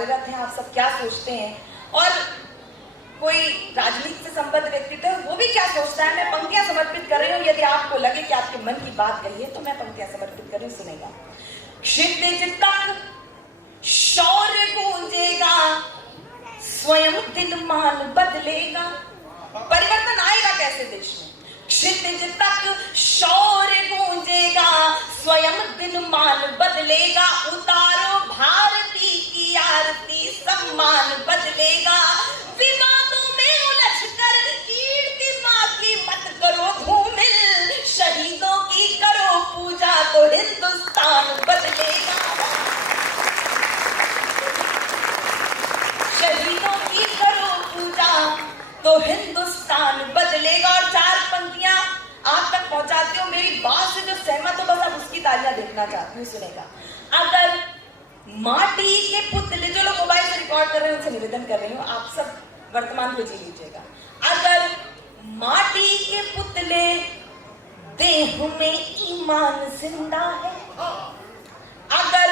कार्यरत हैं, आप सब क्या सोचते हैं, और कोई राजनीति से संबद्ध व्यक्तित्व है वो भी क्या सोचता है। मैं पंक्तियां समर्पित कर रही हूँ, यदि आपको लगे कि आपके मन की बात कही है तो मैं पंक्तियां समर्पित कर रही हूँ, सुनेगा। क्षितिज तक शौर्य गूंजेगा, स्वयं दिनमान बदलेगा। परिवर्तन आएगा कैसे देश में? क्षितिज तक शौर्य गूंजेगा, स्वयं दिनमान बदलेगा। उतारो भारती की आरती, सम्मान बदलेगा। विवादों में उलझकर कीर्ति मां की मत करो धूमिल, शहीदों की करो पूजा तो हिंदुस्तान बदलेगा। शहीदों की करो पूजा तो हिंदुस्तान बदलेगा। और चार पंक्तियां आप तक पहुंचाती हूँ, मेरी बात से जो सहमत हो बस आप उसकी तालियां देखना चाहती हूँ, सुनेगा। अगर माटी के पुतले, जो लोग मोबाइल से रिकॉर्ड कर रहे हैं उनसे निवेदन कर रही हूँ, आप सब वर्तमान को जी लीजिएगा। अगर माटी के पुतले देह में ईमान जिंदा है, अगर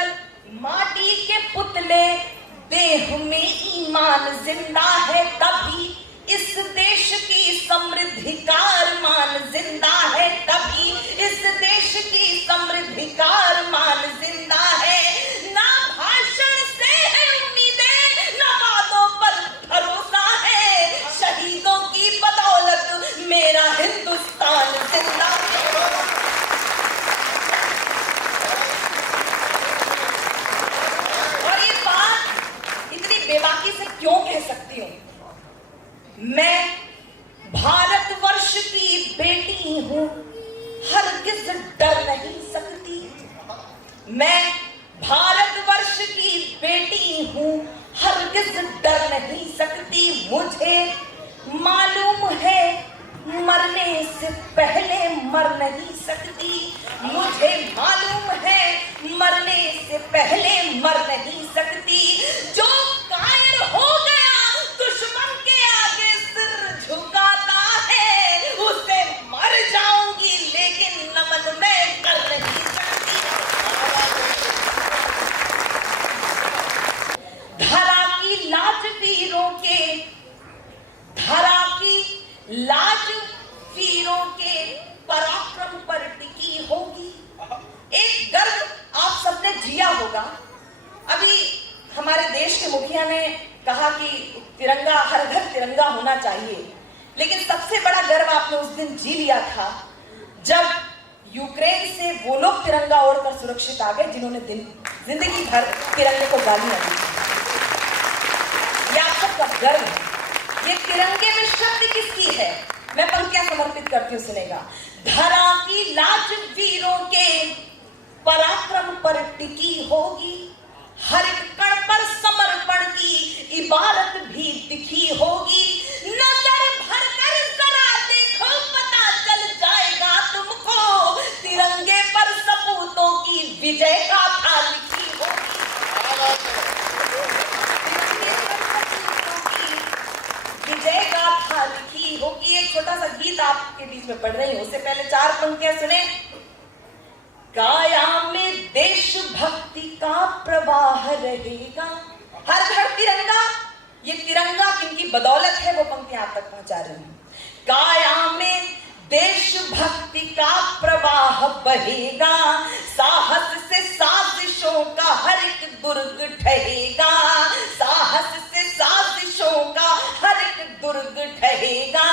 माटी के पुतले देह में ईमान जिंदा है, तभी इस देश की समृद्धि का अरमान जिंदा है, तभी इस देश की समृद्धि का अरमान जिंदा है। ना भाषण से है उम्मीदें, ना वादों पर भरोसा है, शहीदों की बदौलत मेरा हिंदुस्तान जिंदा है। और ये बात इतनी बेबाकी से क्यों कह सकती हूँ? मैं भारतवर्ष की बेटी हूं, हरगिज डर नहीं सकती। मैं भारतवर्ष की बेटी हूं, हरगिज डर नहीं सकती। मुझे मालूम है मरने से पहले मर नहीं सकती। मुझे मालूम है मरने से पहले मर नहीं सकती। जो कायर हो गया दुश्मन के आगे सिर झुकाता है, उसे मर जाऊंगी लेकिन नमन मैं कर नहीं सकती। धरा की लाज वीरों के, धरा की लाज वीरों के पराक्रम पर टिकी होगी। एक गर्व आप सबने जिया होगा। अभी हमारे देश के मुखिया ने कहा कि तिरंगा, हर घर तिरंगा होना चाहिए, लेकिन सबसे बड़ा गर्व आपने उस दिन जी लिया था जब यूक्रेन से वो लोग तिरंगा ओढ़कर सुरक्षित आ गए जिन्होंने जिंदगी भर तिरंगे को गालियां दी। ये आप सबका गर्व है। ये तिरंगे में शब्द किसकी है? मैं पंक्तियां समर्पित करती हूँ, सुनेगा। धरा की लाज वीरों के पराक्रम पर टिकी होगी, हर एक कण पर समर्पण की इबारत भी दिखी होगी। नजर भर कर जरा देखो, पता चल जाएगा तुमको, तिरंगे पर सपूतों की विजय गाथा लिखी होगी। विजय गाथा लिखी होगी। एक छोटा सा गीत आपके बीच में पढ़ रही हूं, उससे पहले चार पंक्तियां सुने। काया में देशभक्ति का प्रवाह रहेगा, हर घर तिरंगा। ये तिरंगा किनकी बदौलत है वो पंक्तियां आप तक पहुंचा रही हूं। काया में देशभक्ति का प्रवाह बहेगा, साहस से साजिशों का हर एक दुर्ग ढहेगा, साहस से साजिशों का हर एक दुर्ग ढहेगा।